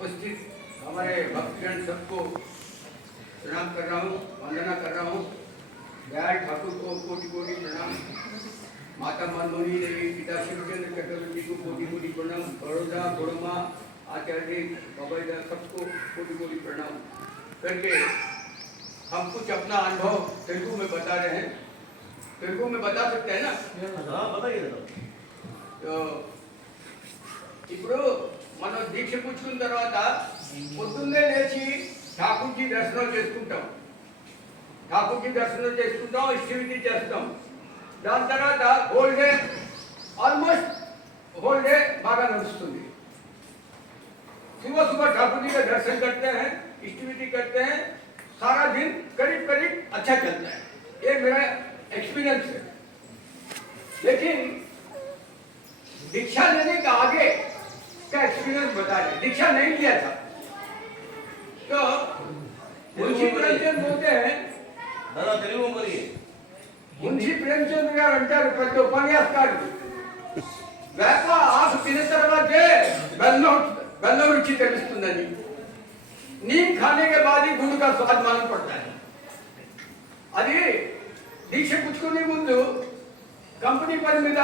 उपस्थित हमारे भक्तजन सबको प्रणाम कर रहा हूँ, वंदना कर रहा हूँ। दयाल ठाकुर को कोटि कोटि प्रणाम, माता मनमोहनी देवी, पिता शिवचंद्र चक्रवर्ती को कोटि कोटि प्रणाम, बड़ौदा गोड़मा आचार्य बाबा सबको कोटि कोटि प्रणाम करके हम कुछ अपना अनुभव तेलुगु में बता रहे हैं। तेलुगु में बता सकते हैं ना? हाँ बताइए। तो ఇప్పుడు మనం దీక్ష పుచ్చుకున్న తర్వాత పొద్దున్నే లేచి ఠాకూర్జీ దర్శనం చేసుకుంటాం, ఇష్టవిధి చేస్తాం। దాని తర్వాత whole day almost whole day बागा नడుస్తుంది। सुबह सुबह ठाकुर जी का दर्शन करते हैं, इष्टविधि करते हैं, सारा दिन करीब करीब अच्छा चलता है। ये मेरा एक्सपीरियंस है। लेकिन दीक्षा लेने का आगे का एक्सपीरियंस बता रहे। दीक्षा नहीं लिया था तो मुंशी प्रेमचंद बोलते हैं, दादा तेलुगु बोलिए। मुंशी प्रेमचंद गाరు అంటారు ప్రతి ఉపన్యాసకారుడు, వేప ఆకు తిన్న తర్వాతే బెల్లం రుచి తెలుస్తుందని। नीम खाने के बाद ही गुड़ का स्वाद मालूम पड़ता है। అది దీక్ష పుచ్చుకునే ముందు కంపెనీ పని మీద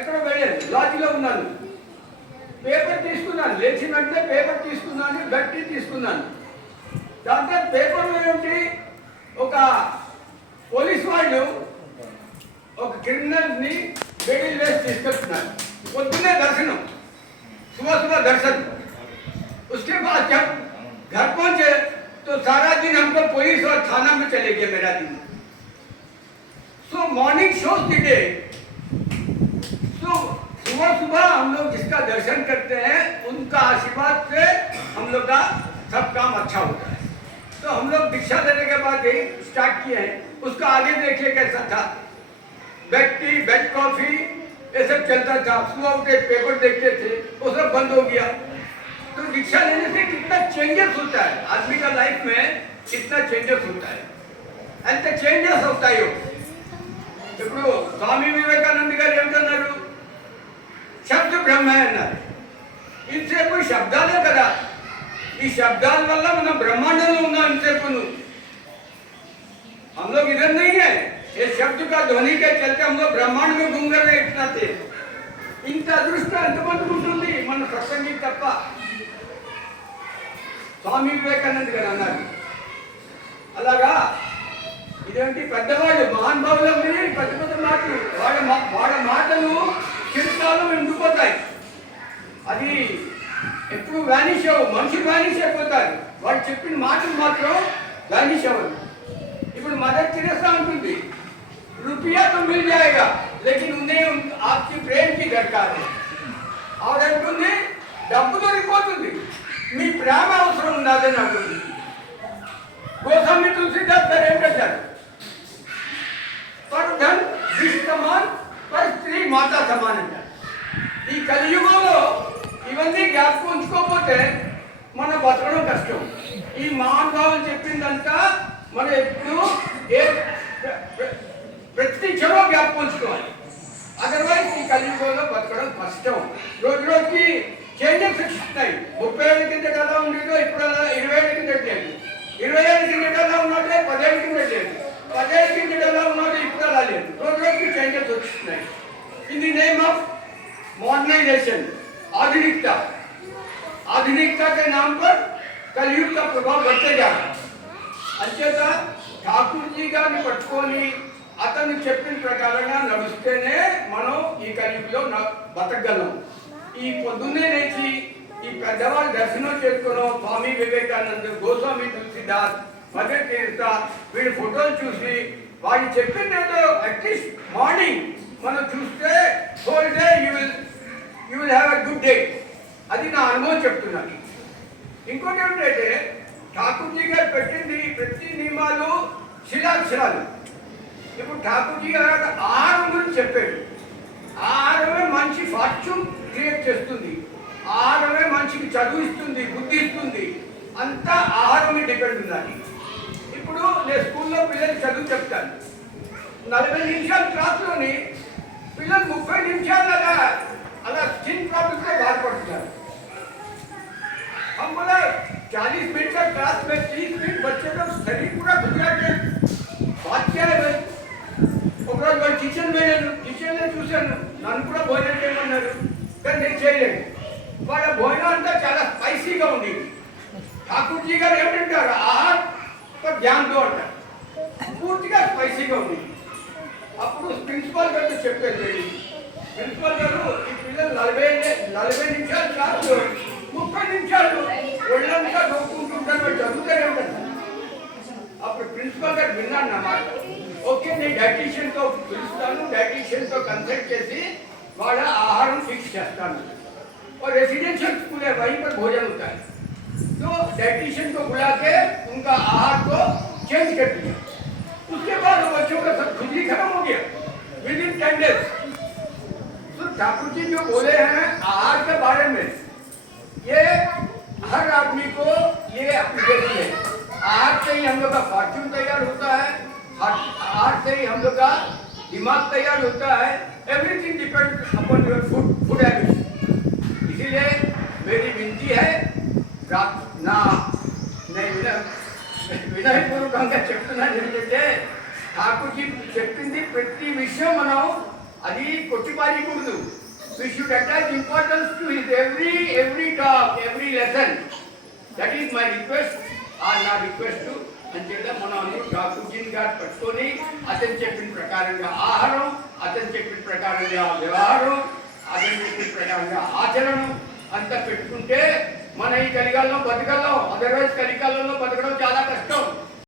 ఎక్కడ వెళ్ళాను, లాడ్జిలో ఉన్నాను, పేపర్ తీసుకున్నాను, లేచిన వెంటనే పేపర్ తీసుకున్నాను, గట్టి తీసుకున్నాను। దాంట్లో పేపర్లో ఏంటి, ఒక పోలీస్ వాళ్ళు ఒక క్రిమినల్ని బెయిల్ వేసి తీసుకెళ్తున్నారు। పొద్దున్నే దర్శనం, सुबह सुबह दर्शन। उसके बाद जब घर पहुंचे तो सारा दिन हमको पुलिस और थाना में चले गए मेरा दिन। So morning shows the day. So सुबह सुबह हम लोग जिसका दर्शन करते हैं उनका आशीर्वाद से हम लोग का सब काम अच्छा होता है। तो हम लोग दीक्षा लेने के बाद ही स्टार्ट किए हैं। उसका आगे देखिए कैसा था, बेड टी, बेड कॉफी ये सब चलता था। सुबह उठे पेपर देखते थे, वो सब बंद हो गया। तो दीक्षा लेने से कितना चेंजेस होता है आदमी का लाइफ में, कितना चेंजेस होता है, अंत चेंजेस होता है। ఇప్పుడు స్వామి వివేకానంద గారు ఏమంటున్నారు, శబ్ద బ్రహ్మ అన్నారు। ఇంతసేపు శబ్దాలే కదా, ఈ శబ్దాల వల్ల మనం బ్రహ్మాండంలో ఉన్నాం। ఇంతసేపు हम लोग इधर नहीं है, ये शब्द का ध्वनि के चलते हम लोग ब्रह्मांड में घूम रहे इतना थे। ఇంత అదృష్టం ఎంతమందికి ఉంటుంది మన సత్సంగి తప్ప। స్వామి వివేకానంద గారు అన్నారు అలాగా, ఇదేంటి పెద్దవాళ్ళు మహానుభావులు పెద్ద పెద్ద మాటలు, వాళ్ళ మాటలు చిరకాలం ఉండిపోతాయి। అది ఎప్పుడు వ్యానిష్ అవ్వవు, మనుషులు వ్యానిష్ అయిపోతారు, వాళ్ళు చెప్పిన మాటలు మాత్రం వ్యానిష్ అవ్వదు। ఇప్పుడు మదర్ తెरेसा ఉంటుంది, रुपया तो मिल जाएगा लेकिन उन्हें आपकी प्रेम की दरकार है। और अंటుంది డబ్బు దొరికిపోతుంది, మీ ప్రేమ అవసరం ఉన్నదని అంటుంది। గోస్వామి తులसीदास గారు ఏం చేశారు, पर धन विष समान पर स्त्री माता समान అంటారు। ఈ కలియుగంలో ఇవన్నీ జ్ఞాపకం ఉంచుకోకపోతే మన బతకడం కష్టం। ఈ మహానుభావులు చెప్పిందంతా మనం ఎప్పుడు ప్రతి క్షణం జ్ఞాపకం ఉంచుకోవాలి, అదర్వైజ్ ఈ కలియుగంలో బతకడం కష్టం। రోజు రోజుకి చేంజెస్ వస్తున్నాయి। 30 ఏళ్ళ కిందట ఎలా ఉండేదో ఇప్పుడు అలా 20 ఏళ్ళ కిందట లేదు, 20 ఏళ్ళ కిందట ఎలా ఉన్నట్లే 10 ఏళ్ళ కిందట లేదు, 10 ఏళ్ళ కిందట ఎలా ఉన్నదో ఇప్పుడు అలా లేదు। రోజు రోజుకి చేంజెస్ వస్తున్నాయి। In the name of modernisation, आधुनिकता के नाम पर कलयुग का प्रभाव बढ़ते जा रहा है। అంచేత ఠాకూర్ జీ గారిని పట్టుకొని అతను చెప్పిన ప్రకారంగా నడుస్తేనే మనం ఈ కలియుగంలో బతకగలం। ఈ పొద్దున్నే లేచి ఈ పెద్దవాళ్ళ దర్శనం చేసుకోవడం, స్వామి వివేకానంద, గోస్వామి తులसीदास, మదర్ తెरेसा వీళ్ళ ఫోటోలు చూసి వాళ్ళు చెప్పింది ఏదో అట్లీస్ట్ మార్నింగ్ మనం చూస్తే whole day you will have a good day. అది నా అనుభవం చెప్తున్నాను। ఇంకోటి ఏంటంటే ఠాకూర్ జీ గారు పెట్టింది ప్రతి నియమాలు శిలాక్షరాలు। ఇప్పుడు ఠాకూర్ జీ గారు ఆహారం గురించి చెప్పాడు, ఆహారమే మంచి ఫార్చ్యూన్ క్రియేట్ చేస్తుంది, ఆహారమే మనిషికి చదువు ఇస్తుంది, బుద్ధి ఇస్తుంది, అంతా ఆహారం మీద డిపెండ్ ఉండాలి। ఇప్పుడు నేను స్కూల్లో పిల్లలకి చదువు చెప్తాను, 40 నిమిషాల క్లాస్లోని పిల్లలు 30 నిమిషాలు అలా స్కిన్ ప్రాబ్లమ్స్తో బాధపడుతున్నారు। 40 मिनट का क्लास में 30 मिनट बच्चे का शरीर पूरा घुल जाते हैं। बात क्या है भाई? ఒకరోజు వాళ్ళు కిచెన్ వెళ్ళాను, కిచెన్లో చూశాను, నన్ను కూడా భోజనం చేయమన్నారు, కానీ నేను చేయలేదు. వాళ్ళ భోజనం అంతా చాలా స్పైసీగా ఉంది. ఠాకూర్జీ గారు ఏమంటారు, ఆహార్ पर ध्यान दो అంటారు, పూర్తిగా స్పైసీగా ఉంది. అప్పుడు ప్రిన్సిపాల్ గారితో చెప్పారు, ప్రిన్సిపాల్ గారు ఈ పిల్లలు 40 నిమిషాలు కాదు 30 నిమిషాలు ఒళ్ళంతా నొక్కుంటుంటారు, వాళ్ళు చదువుతూనే ఉంటారు. అప్పుడు ప్రిన్సిపాల్ గారు విన్నాను నా మాట. ఓకే, నేను డైటీషియన్తో పిలుస్తాను, డైటీషియన్తో కన్సల్ట్ చేసి వాళ్ళ ఆహారం ఫిక్స్ చేస్తాను. और रेसिडेंशियल स्कूल है, वहीं पर भोजन होता है, तो डाइटिशियन को बुला के उनका आहार को चेंज कर दिया. उसके बाद बच्चों का सब खुजली खत्म हो गया विद इन 10 days. तो ठाकुर जी जो बोले हैं आहार के बारे में, ये हर आदमी को ये एप्लीकेशन है. आहार से ही हम लोग का फॉर्च्यून तैयार होता है, आहार से ही हम लोग का दिमाग तैयार होता है. Everything depends upon your food habits. इसीलिए मेरी विनती है, ना नहीं వినయపూర్వకంగా చెప్తున్నాను ఏంటంటే, ఠాకూర్జీ చెప్పింది ప్రతి విషయం మనం అది కొట్టిపారేయకూడదు. we should attach importance to his every talk, every lesson. that is my request, or నా రిక్వెస్ట్. అంతేగా మనం అందరూ ఠాకూర్జీని గారు పట్టుకొని అతను చెప్పిన ప్రకారంగా ఆహారం, అతను చెప్పిన ప్రకారంగా వ్యవహారం, అతను చెప్పిన ప్రకారంగా ఆచరణం అంతా పెట్టుకుంటే మన ఈ కలికాలంలో బతకగలం. అదర్వైజ్ కలికాలంలో బతకడం చాలా కష్టం.